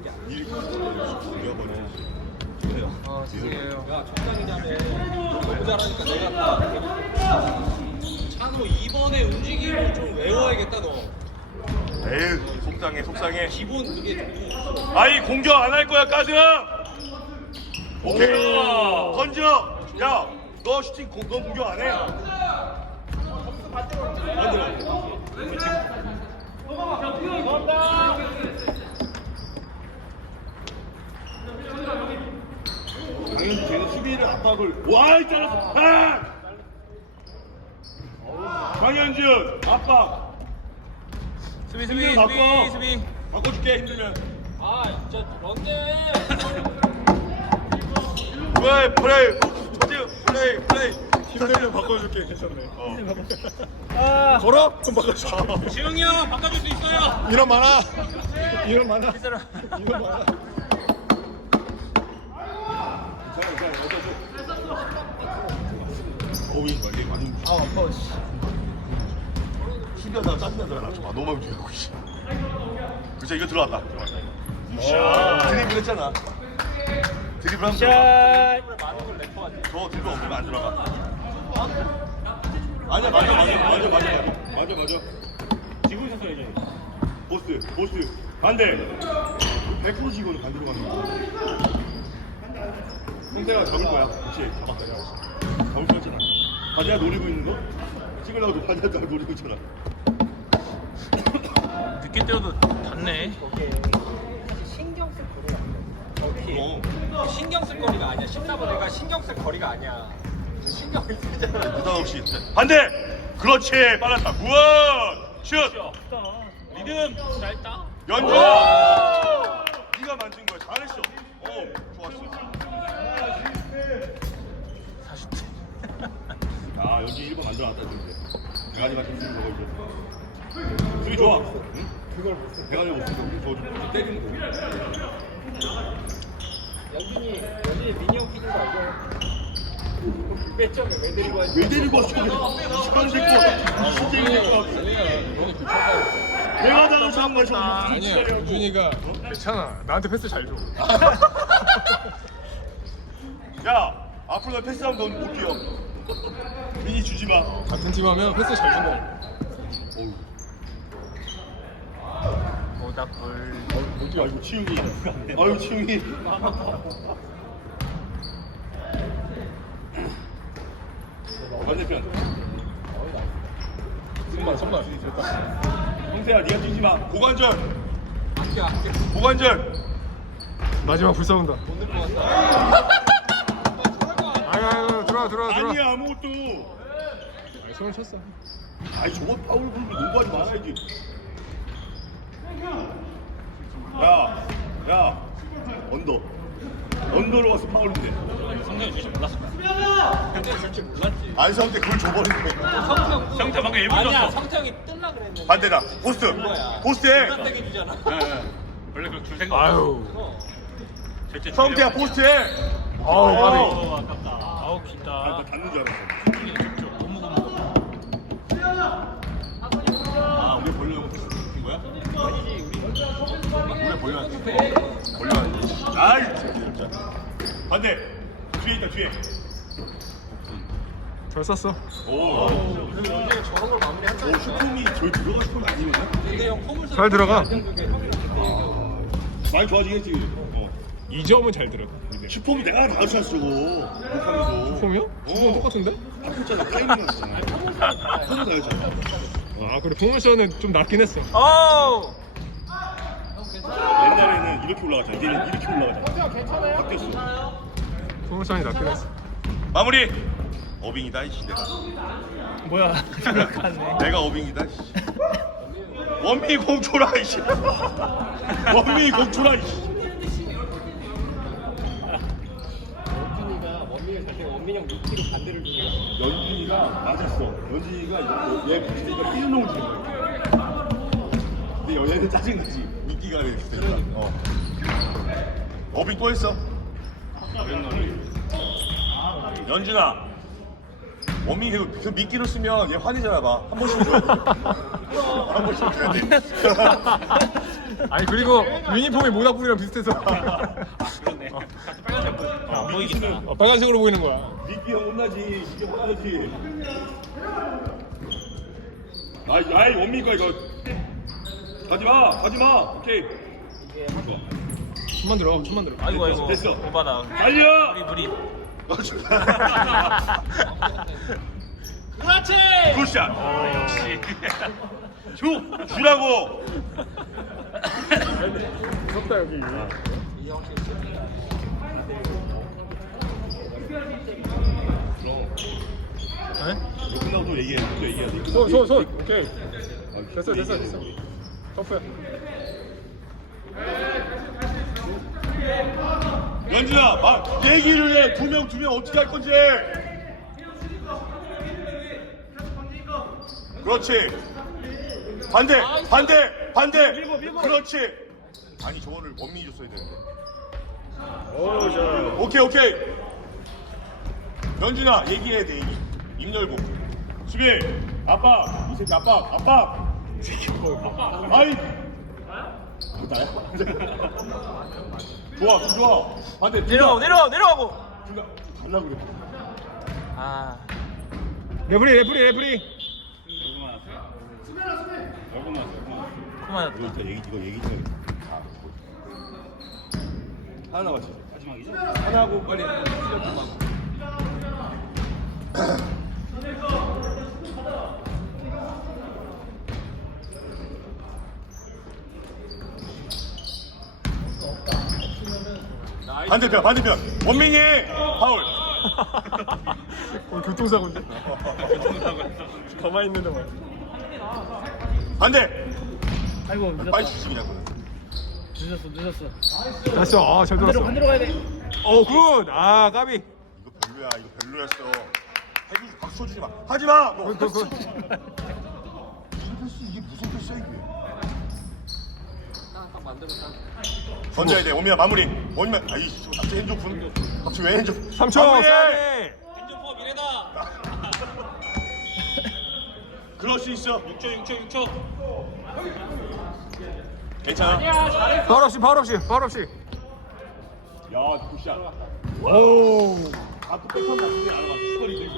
얘기 안 해. 일이 죽여버려. 진짜예요. 야, 적당히자네. 너무 잘하니까 내가 다. 찬호 이번에 움직임을 좀 외워야겠다 너. 에휴, 속상해. 기본 그게 좋고. 아이, 공격 안 할 거야, 까드! 오케이. 던져! 야, 너 슈팅, 너 공격 안 해? 당연히 쟤는 수비를 압박을. 와, 잘랐어! 아! 강현준, 압박! 수비. 바꿔줄게, 힘들면. 아, 진짜 런데. 플레이! 힘들면 바꿔줄게, 괜찮네. 걸어? 좀 바꿔줘. 지웅이 형 바꿔줄 수 있어요. 이런 많아. 괜찮아. 괜찮아. 어이, 많이. 아파. 신기하다, 짜증나더라. 나 좀 너무 많이 주고. 그쵸, 이거 들어왔다. 드리블 했잖아. 드리블 하면 들어가. 많은 걸 래퍼하지. 저 드리블 없으면 안 들어가. 아니야, 맞아. 지고 있었어야지. 보스. 반대. 100% 지고는 반대로 가는 거야. 형태가 잡을 거야. 그치, 잡았다. 잡을 거 있잖아. 바지야 노리고 있는 거? 찍으려고 바지야 노리고 있잖아. 늦게 때려도 닿네. 신경 쓸 거리가 아니야. 그럼. 신경 쓸 거리가 아니야. 14번애가 신경 쓸 거리가 아니야. 신경을 쓰잖아. 느닷없이. 반대! 그렇지! 빨랐다. 우와! 슛! 리듬 짧다. 연주! 네가 만든 거야. 잘했어. 좋았어. 40대. 아, 여기 1번 만들어놨다, 이제. 대가리가 좀 쓰는 거고, 이제. 수비 좋아. 응? 그걸 못 써. 대가리 못 쓰고, 저 때리는 거. 연준이 민이 형 피는 거 알죠? 몇 점에 왜 데리고 왔지? 왜 데리고 왔어? 20번 새끼. 진짜 내가 다른 사람 마셔. 아니야, 유준이가 괜찮아. 나한테 패스 잘 줘. 야, 앞으로 나 패스하면 넌 못 뛰어. 미니 주지 마. 같은 팀 하면 패스 잘 준다. 어우. 모닥불. 못 뛰어. 아이고, 치웅이. 아이고, 치웅이. 반대편. 선발. 됐다. 형태야, 네가 뛰지 마. 고관절. 아껴. 고관절. 마지막 불 쏴온다. 아유, 들어와. 아니야, 아무것도. 아니, 손을 쳤어. 아이, 저거 파울 불고 농구하지 말아야지. 야, 언더로 와서 파울인데. 성태 줄줄 몰랐어. 성태 줄줄 몰랐지. 안성 때 그걸 줘버리네. 성태 방금 일본 아니야. 성태형이 뜰라 그랬는데. 반대다. 포스트. 포스트에. 불안되게 주잖아. 원래 그줄 생각. 아유. 성태야, 포스트에. 아우, 까비. 아깝다. 아우 긴다. 나 닿는 줄 알았어. 아, 우리 벌려고 시킨 거야? 우리 벌려야지. 아이, 진짜. 반대. 뒤에 있다, 뒤에. 잘 쐈어. 오, 저런 걸 마무리한다. 슈퍼미 저기 들어가 싶으면 아니거든? 근데 형 폼을 잘 들어가. 많이 좋아지겠지. 2점은 잘 들어가. 슈퍼미 내가 다 쳤어, 저거. 못하면서. 폼이요? 폼은 똑같은데? 바꿨잖아, 타이밍 났잖아. 폼을 다 했잖아. 아, 그래. 포메이션은 좀 낮긴 했어. 오. 옛날에는 이렇게 올라갔잖아. 얘는 이렇게 올라가잖아. 바뀌었어. 포메이션이 낮긴 했어. 마무리! 어빙이다, 이씨, 내가. 뭐야? 생각하네. 내가 어빙이다, 이씨. 원미 공초라, 이씨. 원미 공초라, 이씨. 연준이가 원민을 잘 때 원민 형 루키로 반대를 주는 연진이가 맞았어. 연진이가 얘 붙으니까 뛰어넘을 줄 거야. 근데 얘는 짜증나지. 미끼가 이렇게 되니까. 어빙 또 했어. 연진아. 원민이 그 미끼로 쓰면 얘 화내잖아 봐. 한 번씩 줘야 돼. 한 번씩 줘야 돼. 아니 그리고 유니폼이 모닥불이랑 비슷해서 그렇네. 같이 빨간색 안 보이겠다. 빨간색으로 보이는 거야. 미끼 형 혼나지. 신경 못 하지. 아이 원민이 거 이거. 가지마. 오케이. 좋아. 춤만 들어. 아이고 됐어. 오바다. 달려. 우리 그렇지. 그렇지. 굿샷. 역시. 주라고. 무섭다 여기. 네? 이거 끝나고 또 얘기해야 돼. 손. 오케이. 됐어. 터프야. 연준아, 얘기를 해. 두 명 어떻게 할 건지. 그렇지. 반대. 그렇지. 아니 저거를 원민이 줬어야 되는데. 오케이. 연준아, 얘기해야 돼. 입 열고. 수비. 압박. 이 새끼 압박. 아이. 나야? 좋아. 반대. 내려가고. 달라 그래. 아. 레프리. 그만. 이거 얘기 좀. 하나 남았지. 마지막이죠? 하나 하고 빨리. 반대편. 원민이 파울. 교통사고인데. 가만히 있는 동안. 반대. 아이고 빨리 주지 그냥. 늦었어. 됐어. 잘 돌았어. 반대로 가야 돼. 굿. 까비. 이거 별로였어. 해주지 박수 쳐주지 마. 하지 마. 너. 굿. 무슨 패스 이게 무슨 패스야 이게? 던져야 돼. 원민아 마무리. 원민아 아이 갑자기 핸드폰. 갑자기 왜 핸드폰? 3초. 마무리해! 세. 행정법 미래다. 그럴 수 있어. 6초. 괜찮아. 바로 없이. 야 굿샷. 오. 아, 또 백판 같은데 알아. 스코리